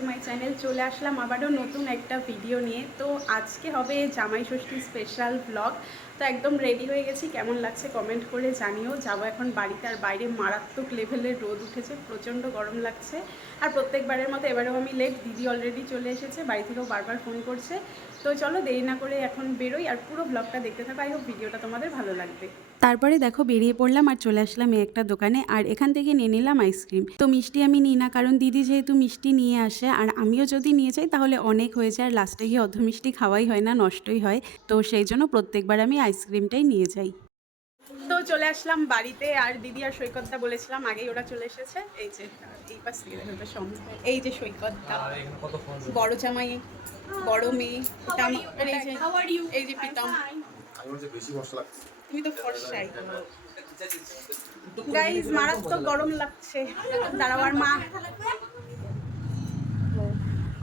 To my channel চলে আসলাম আবারও নতুন একটা ভিডিও নিয়ে। তো আজকে হবে জামাই ষষ্ঠী স্পেশাল ব্লগ তো একদম রেডি হয়ে গেছি। কেমন লাগছে কমেন্ট করে জানিও। যাব এখন বাড়িতে। আর বাইরে মারাত্মক লেভেলের রোদ উঠেছে। প্রচণ্ড গরম লাগছে। আর প্রত্যেকবারের মতো এবারেও আমি লেট দিদি অলরেডি চলে এসেছে। বাড়ি থেকেও বারবার ফোন করছে। তো চলো দেরি না করে এখন বেরোই আর পুরো ব্লগটা দেখতে থাকো। আই হোপ ভিডিওটা তোমাদের ভালো লাগবে। তারপরে দেখো বেরিয়ে পড়লাম আর চলে আসলাম একটা দোকানে আর এখান থেকে নিয়ে নিলাম আইসক্রিম তো মিষ্টি আমি নিই না, কারণ দিদি যেহেতু মিষ্টি নিয়ে আসে আর আমিও যদি নিয়ে যাই তাহলে অনেক হয়ে যায় আর লাস্টে গিয়ে অর্ধ মিষ্টি খাওয়াই হয় না, নষ্টই হয়। তো সেই জন্য প্রত্যেকবার আমি আইসক্রিমটাই নিয়ে যাই। তো চলে আসলাম বাড়িতে আর দিদি আর সৈকতদা বলেছিলাম আগেই ওরা চলে এসেছে। এই যে এই পাশ থেকে দেখো এটা এই যে সৈকতদা বড় জামাই বড় মেয়ে আর এই যে এই যে পিতাম। তুমি তো ফর্সাই। গাইজ মারাত্মক গরম লাগছে। দাঁড়াও আর মা।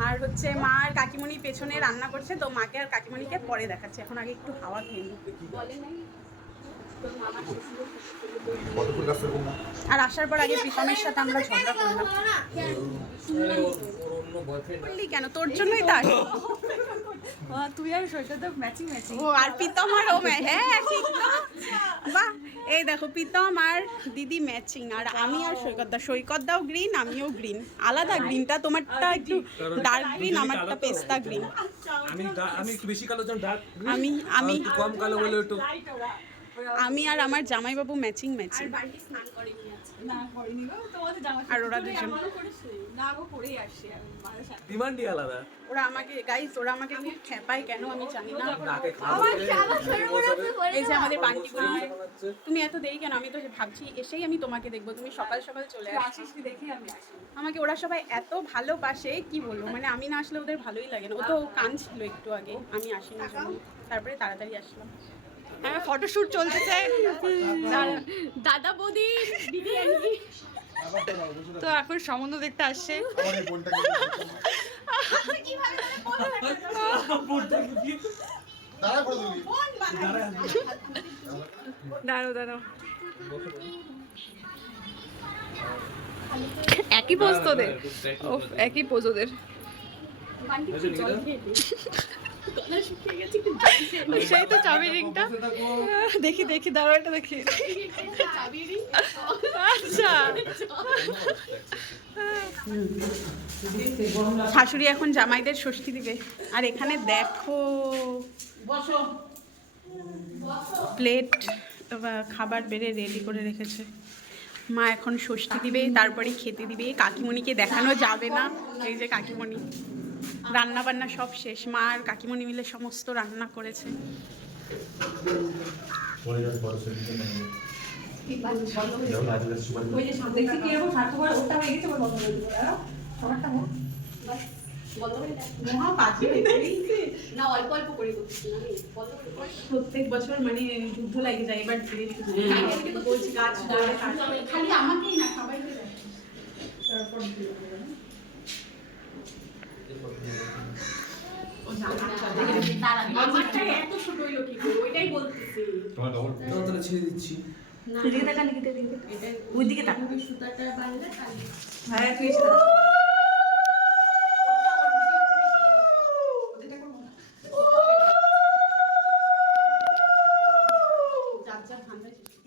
আর হচ্ছে মা আর কাকিমণি পেছনে রান্না করছে তো মাকে আর কাকিমণিকে পরে দেখাচ্ছে। এখন আগে একটু হাওয়া খেয়ে নিই। কতক্ষণ গাছ এরকম না আর আসার পর আগে প্রীতমের সাথে আমরা ঝগড়া করলাম। বললি কেন? তোর জন্যই তার তুই আর সৈকত ম্যাচিং ম্যাচিং ও আর প্রীতম আর ও হ্যাঁ ঠিক বাহ এই দেখো প্রীতম আর দিদি ম্যাচিং আর আমি আর সৈকতদা সৈকতদাও গ্রিন আমিও গ্রিন আলাদা গ্রিনটা তোমারটা একটু ডার্ক গ্রিন আমারটা পেস্তা গ্রিন আমি আমি একটু বেশি কালো ডার্ক আমি আমি কম কালো বলে একটু। আমি আর আমার জামাইবাবু ম্যাচিং ম্যাচিং আর ওরা দুজন। না গো পরেই আসছি আমি মায়ের সাথে। ডিমান্ডই আলাদা। ওরা আমাকে গাইস ওরা আমাকে খুব খেপায় কেন আমি জানি না। এই যে আমাদের বান্টি তুমি এত দেরি কেন? আমি তো ভাবছি এসেই আমি তোমাকে দেখব। তুমি সকাল সকাল চলে আসিস কি দেখি আমি আমাকে ওরা সবাই এত ভালোবাসে কি বলব? মানে আমি না আসলে ওদের ভালোই লাগে না। ও তো কান ছিল একটু আগে আমি আসিনি তারপরে তাড়াতাড়ি আসলাম। হ্যাঁ ফটোশুট চলতেছে। দাদা বৌদি দিদি তো এখন সম্বন্ধ দেখতে আসছে। দাঁড়া দাঁড়ো দাঁড়ো একই পোজ তোদের। ও একই পোজ ওদের। দেখি দেখি দাঁড়ো দেখি। আচ্ছা। শাশুড়ি এখন জামাইদের ষষ্ঠী দিবে। আর এখানে দেখো প্লেট খাবার বেড়ে রেডি করে রেখেছে। মা এখন ষষ্ঠী দিবে, তারপরে খেতে দিবে। কাকিমণিকে দেখানো যাবে না। এই যে কাকিমণি। রান্না বান্না সব শেষ। মা আর কাকিমণি মিলে সমস্ত রান্না করেছে। প্রত্যেক বছর মানে যুদ্ধ লাগে যায় এবার ধীরে ধীরে বলছি গাছ। খালি আমাকেই না সবাইকে তারপর দিয়ে দেবে। ও জানা আমারটা এত ছোট হইল কি করে? ওইটাই বলতেছি তোমার ছেড়ে দিচ্ছি। ওইদিকে তাকা। সুতাটা বাঁধলে তাহলে হ্যাঁ তুই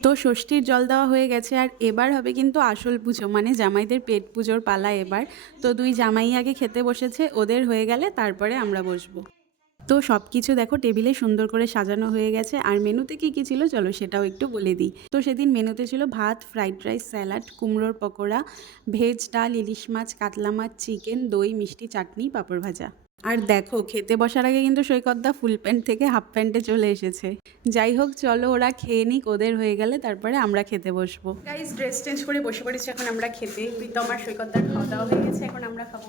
তো ষষ্ঠীর জল দেওয়া হয়ে গেছে আর এবার হবে কিন্তু আসল পুজো মানে জামাইদের পেট পুজোর পালা এবার। তো দুই জামাই আগে খেতে বসেছে, ওদের হয়ে গেলে তারপরে আমরা বসবো। তো সব কিছু দেখো টেবিলে সুন্দর করে সাজানো হয়ে গেছে। আর মেনুতে কি কি ছিল চলো সেটাও একটু বলে দিই। তো সেদিন মেনুতে ছিল ভাত, ফ্রাইড রাইস, স্যালাড, কুমড়োর পকোড়া, ভেজ ডাল, ইলিশ মাছ, কাতলা মাছ, চিকেন, দই, মিষ্টি, চাটনি, পাঁপড় ভাজা। আর দেখো, খেতে বসার আগে কিন্তু সৈকতদা ফুল প্যান্ট থেকে হাফ প্যান্টে চলে এসেছে। যাই হোক, চলো ওরা খেয়ে নিক, ওদের হয়ে গেলে তারপরে আমরা খেতে বসবো। গাইস ড্রেস চেঞ্জ করে বসে পড়েছি, এখন আমরা খেতে। প্রীতম আর সৈকতদার খাওয়া দাওয়া হয়ে গেছে, এখন আমরা খাব।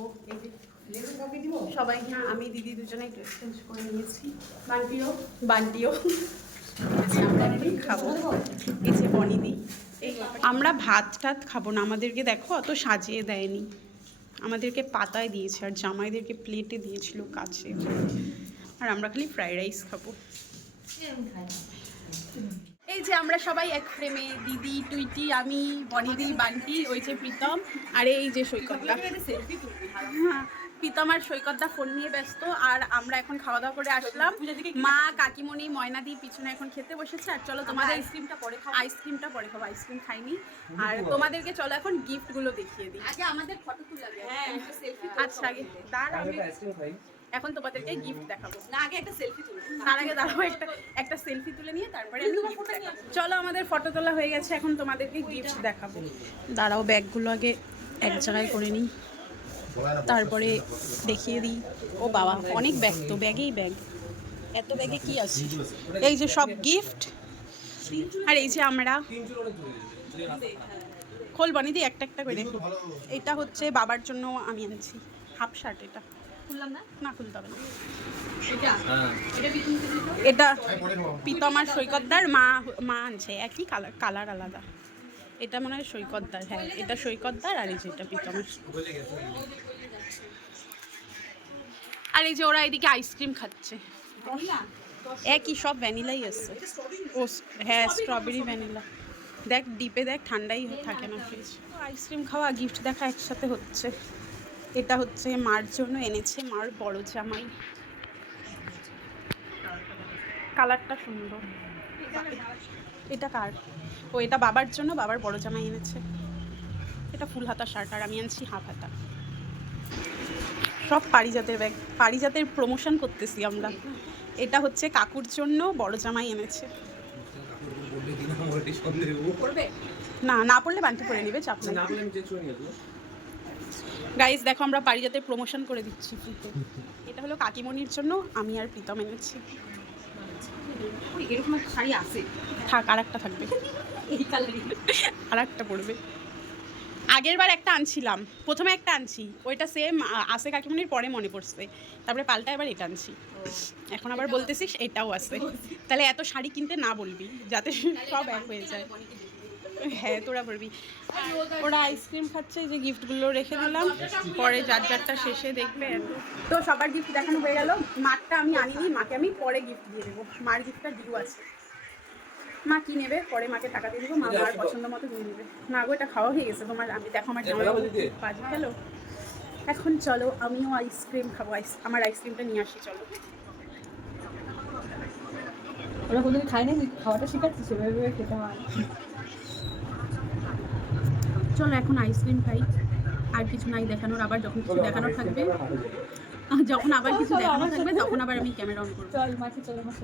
সবাই হ্যাঁ আমি, দিদি দুজনেই ড্রেস চেঞ্জ করে নিয়েছি। বান্টিও বান্টিও। আমরা এখন খাব। এই যে বনিদি আমরা ভাত টাত খাব না, আমাদেরকে দেখো, অত সাজিয়ে দেয়নি। আমাদেরকে পাতায় দিয়েছে আর জামাইদেরকে প্লেটে দিয়েছিল কাছে। আর আমরা খালি ফ্রাইড রাইস খাব। এই যে আমরা সবাই এক ফ্রেমে দিদি টুইটি আমি বনিদি বান্টি ওই যে প্রীতম আর এই যে সৈকতটা। হ্যাঁ, পিতামার সৈকতদা ফোন নিয়ে ব্যস্ত আর আমরা এখন খাওয়া দাওয়া করে আসলাম। মা কাকিমণি ময়নাদি পিছনে এখন খেতে বসেছে আর চলো তোমাদের আইসক্রিমটা পরে খাও আইসক্রিমটা পরে খাব আইসক্রিম খাইনি। আর তোমাদেরকে চলো এখন গিফটগুলো দেখিয়ে দিই। আগে আমাদের ফটো তুলে হ্যাঁ। সেলফি আচ্ছা আগে দাঁড়া আমি আইসক্রিম খাই। এখন তোমাদেরকে গিফট দেখাবো। না আগে একটা সেলফি তুলে তার আগে দাঁড়াও একটা একটা সেলফি তুলে নিয়ে তারপরে। চলো আমাদের ফটো তোলা হয়ে গেছে এখন তোমাদেরকে গিফট দেখাবো। দাঁড়াও ব্যাগগুলো আগে এক জায়গায় করে নিই। তারপরে দেখিয়ে দিই। ও বাবা অনেক ব্যাগ তো ব্যাগেই ব্যাগ। এত ব্যাগে কি আছে? এই যে সব গিফট আর এই যে আমরা খোল বানি দিই একটা একটা করে। এটা হচ্ছে বাবার জন্য আমি আনছি। হাফ শার্ট এটা। না? খুলতে হবে না। এটা? এটা বিক্রি করে দিল এটা আমি পরে খাব পিতমার সৈকতদার মা মা আনছে। একই কালার কালার আলাদা। এটা মনে হয় সৈকতদার হ্যাঁ এটা সৈকতদার আর এই যে এটা পিতমার বলে আর এই যে ওরা এদিকে আইসক্রিম খাচ্ছে। একই সব ভ্যানিলাই আসছে ও হ্যাঁ স্ট্রবেরি ভ্যানিলা। দেখ, ডিপে দেখ, ঠান্ডাই থাকে না ফ্রিজ আইসক্রিম খাওয়া গিফট দেখা একসাথে হচ্ছে। এটা হচ্ছে মার জন্য এনেছে, মার বড় জামাই। কালারটা সুন্দর। এটা কার? ও এটা বাবার জন্য বাবার বড় জামাই এনেছে। এটা ফুল হাতা শার্ট আর আমি আনছি হাফ হাতা। সব পারিজাতের ব্যাগ পারিজাতের প্রমোশন করতেছি আমরা। এটা হচ্ছে কাকুর জন্য বড় জামাই এনেছে। না না পড়লে বান্টি করে নেবে চাপ না গাইজ দেখো আমরা পারিজাতের প্রমোশন করে দিচ্ছি। এটা হলো কাকিমণির জন্য আমি আর প্রীতম এনেছি। এরকম একটা শাড়ি আছে। থাক আর একটা থাকবে। এই কালারই। আর একটা পড়বে আগের বার একটা আনছিলাম। প্রথমে একটা আনছি। ওইটা সেম আসে কাকিমনির পরে মনে পড়ছে। তারপরে পাল্টা এবার এটা আনছি। এখন আবার বলতেছিস এটাও আছে। তাহলে এত শাড়ি কিনতে না বলবি যাতে সব এক হয়ে যায়। হ্যাঁ তোরা বলবি ওরা আইসক্রিম খাচ্ছে এই যে গিফটগুলো রেখে দিলাম। পরে যার যারটা শেষে দেখবে তো সবার গিফট দেখানো হয়ে গেল। মারটা আমি আনিনি মাকে আমি পরে গিফট দিয়ে দেবো। মার গিফটটা ডিউ আছে। মা কি নেবে? পরে মাকে টাকা দিয়ে দেবো। মা মার পছন্দ মতো নিয়ে নেবে। না গো এটা খাওয়া হয়ে গেছে তোমার। আমি দেখো আমার জামা দিতে? গেল এখন চলো আমিও আইসক্রিম খাব। আইস আমার আইসক্রিমটা নিয়ে আসি চলো। ওরা কোনোদিন খায় না খাওয়াটা শিখাচ্ছি সেভাবে খেতে হয়। চলো এখন আইসক্রিম খাই। আর কিছু নাই দেখানোর আবার যখন কিছু দেখানোর থাকবে। যখন আবার কিছু দেখানো থাকবে তখন আবার আমি ক্যামেরা অন করব। চল মাঠে চল আমার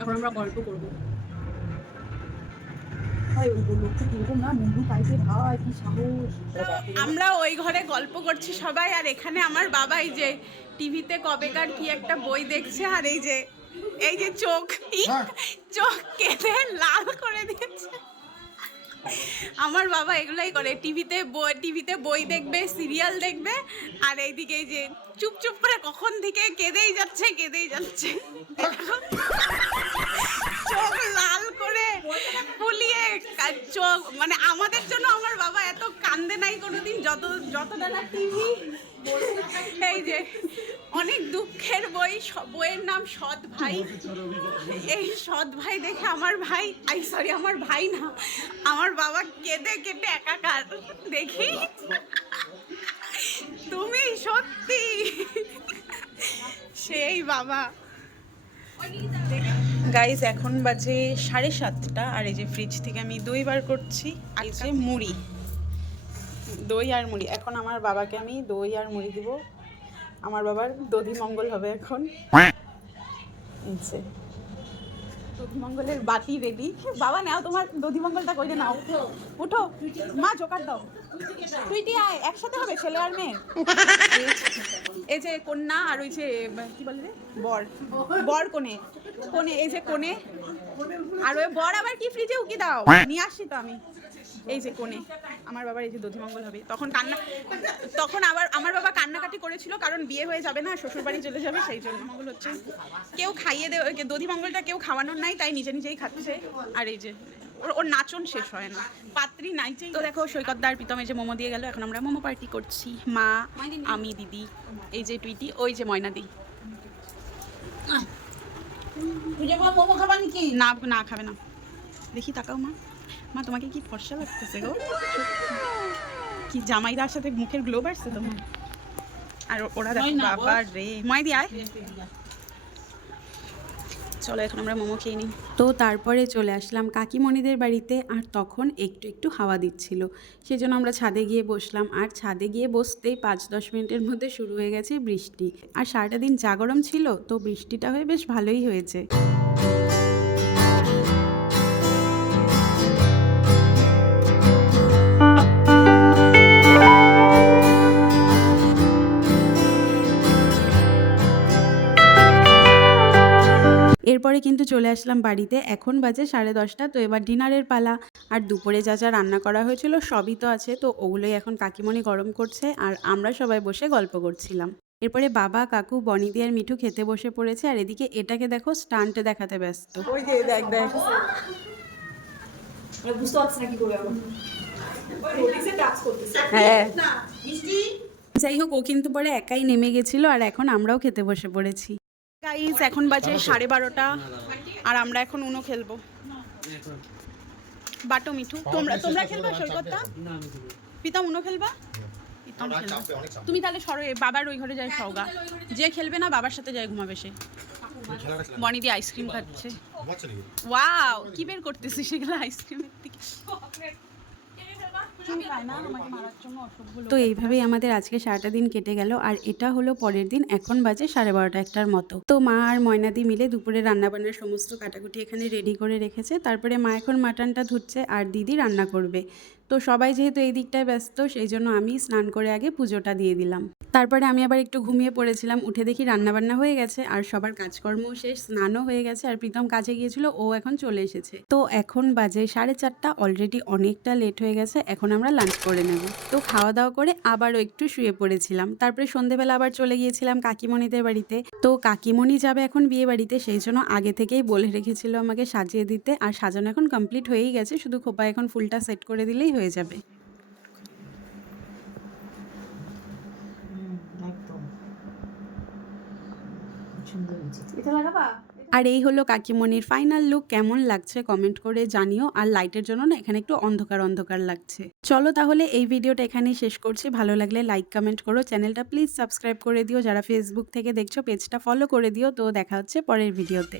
এখন আমরা গল্প করব। ওই লোকটা কীরকম না? মুন্ডু পাইছে ভাই কি সাহস? আমরা ওই ঘরে গল্প করছি সবাই আর এখানে আমার বাবা এই যে টিভিতে কবেকার কি একটা বই দেখছে আর এই যে এই যে চোখ চোখ কেঁদে লাল করে দিয়েছে। আমার বাবা এগুলাই করে, টিভিতে বই টিভিতে বই দেখবে, সিরিয়াল দেখবে, আর এইদিকে এই যে চুপ চুপ করে কখন থেকে কেঁদেই যাচ্ছে কেঁদেই যাচ্ছে। চোখ লাল করে ফুলিয়ে চোখ মানে আমাদের জন্য আমার বাবা এত কান্দে নাই কোনোদিন, যত যতটা না টিভি। এই যে অনেক দুঃখের বই বইয়ের নাম সৎ ভাই। এই সৎ ভাই দেখে আমার ভাই আই সরি আমার ভাই না আমার বাবা কেঁদে কেটে একাকার। দেখি। তুমি সত্যি? সেই বাবা। গাইজ এখন বাজে সাড়ে সাতটা আর এই যে ফ্রিজ থেকে আমি দই বার করছি আর যে মুড়ি। দই আর মুড়ি। এখন আমার বাবাকে আমি দই আর মুড়ি দিব। আমার বাবার দধি মঙ্গল হবে এখন। এই যে দধি মঙ্গলের বাটি রেডি বাবা নাও তোমার দধি মঙ্গলটা কইরে নাও। উঠো। মা জোকার দাও। তুইটি আয় একসাথে হবে ছেলে আর মেয়ে। এই যে কন্যা আর ওই যে কি বলে বর। বর। কোনে কোনে এই যে কোনে আর ওই বর আবার কি ফ্রিজে উকি দাও? নিয়ে আসছি তো আমি। এই যে কোনে আমার বাবার এই যে দধিমঙ্গল হবে। তখন কান্না তখন আবার আমার বাবা কান্নাকাটি করেছিল কারণ বিয়ে হয়ে যাবে না শ্বশুর বাড়ি চলে যাবে সেই জন্য। মঙ্গল হচ্ছে। কেউ খাইয়ে দেবে দধিমঙ্গলটা কেউ খাওয়ানোর নাই তাই নিজে নিজেই খাচ্ছে। আর এই যে ওর ওর নাচন শেষ হয় না। পাত্রী নাইচে তো দেখো সৈকতদার প্রীতম এই যে মোমো দিয়ে গেল এখন আমরা মোমো পার্টি করছি। মা আমি দিদি এই যে টুইটি ওই যে খাবার নাকি? না না খাবে না। দেখি তাকাও মা। মা তোমাকে কি ফর্সা লাগতেছে গো? কি জামাইদার সাথে মুখের গ্লো বাড়ছে তোমার আর ওরা দেখো বাবা রে। মাই দি আয়। চলো এখন আমরা মোমো খেয়ে নিই। তো তারপরে চলে আসলাম কাকিমণিদের বাড়িতে আর তখন একটু একটু হাওয়া দিচ্ছিল। সেজন্য আমরা ছাদে গিয়ে বসলাম। আর ছাদে গিয়ে বসতেই পাঁচ দশ মিনিটের মধ্যে শুরু হয়ে গেছে বৃষ্টি। আর সারাটা দিন যা গরম ছিল তো বৃষ্টিটা হয়ে বেশ ভালোই হয়েছে। কিন্তু চলে আসলাম বাড়িতে। এখন বাজে সাড়ে দশটা তো এবার ডিনারের পালা। আর দুপুরে যা যা রান্না করা হয়েছিল সবই তো আছে তো ওগুলোই এখন কাকিমণি গরম করছে আর আমরা সবাই বসে গল্প করছিলাম। এরপরে বাবা কাকু বনিদি আর মিঠু খেতে বসে পড়েছে আর এদিকে এটাকে দেখো স্টান্ট দেখাতে ব্যস্ত। ওই যে দেখ দেখ। বুঝতে পারছি না কি করে এখন হ্যাঁ। যাই হোক ও কিন্তু পরে একাই নেমে গেছিল আর এখন আমরাও খেতে বসে পড়েছি। গাইস এখন বাজে সাড়ে বারোটা আর আমরা এখন উনো খেলব। বাটো মিঠু তোমরা তোমরা খেলবা সৈকতটা? পিতা উনো খেলবা? পিতাম তুমি তাহলে সরো বাবার ওই ঘরে যাই সওগা। যে খেলবে না বাবার সাথে যাই ঘুমাবে সে। বনি দিয়ে আইসক্রিম খাচ্ছে। ওয়াও কি বের করতেছিস সেগুলো আইসক্রিমের দিকে তো এইভাবেই আমাদের আজকে সারাটা দিন কেটে গেল, আর এটা হলো পরের দিন, এখন বাজে সাড়ে বারোটা একটার মতো। তো মা আর ময়নাদি মিলে দুপুরে রান্নাবান্নার সমস্ত কাটাকুটি এখানে রেডি করে রেখেছে। তারপরে মা এখন মাটনটা ধুচ্ছে, আর দিদি রান্না করবে। তো সবাই যেহেতু এই দিকটায় ব্যস্ত সেই জন্য আমি স্নান করে আগে পুজোটা দিয়ে দিলাম। তারপরে আমি আবার একটু ঘুমিয়ে পড়েছিলাম, উঠে দেখি রান্নাবান্না হয়ে গেছে আর সবার কাজকর্ম শেষ, স্নানও হয়ে গেছে আর প্রীতম কাজে গিয়েছিল, ও এখন চলে এসেছে। তো এখন বাজে সাড়ে চারটা অলরেডি অনেকটা লেট হয়ে গেছে, এখন আমরা লাঞ্চ করে নেব। তো খাওয়া দাওয়া করে আবারও একটু শুয়ে পড়েছিলাম। তারপরে সন্ধেবেলা আবার চলে গিয়েছিলাম কাকিমণিদের বাড়িতে। তো কাকিমণি যাবে এখন বিয়ে বাড়িতে সেই জন্য আগে থেকেই বলে রেখেছিল আমাকে সাজিয়ে দিতে, আর সাজানো এখন কমপ্লিট হয়েই গেছে, শুধু খোপা এখন ফুলটা সেট করে দিলেই হয়ে যাবে। আর এই হলো কাকিমণির ফাইনাল লুক কেমন লাগছে কমেন্ট করে জানিও। আর লাইটের জন্য না এখানে একটু অন্ধকার অন্ধকার লাগছে। চলো তাহলে এই ভিডিওটা এখানেই শেষ করছি। ভালো লাগলে লাইক কমেন্ট করো। চ্যানেলটা প্লিজ সাবস্ক্রাইব করে দিও। যারা ফেসবুক থেকে দেখছ পেজটা ফলো করে দিও। তো দেখা হচ্ছে পরের ভিডিওতে।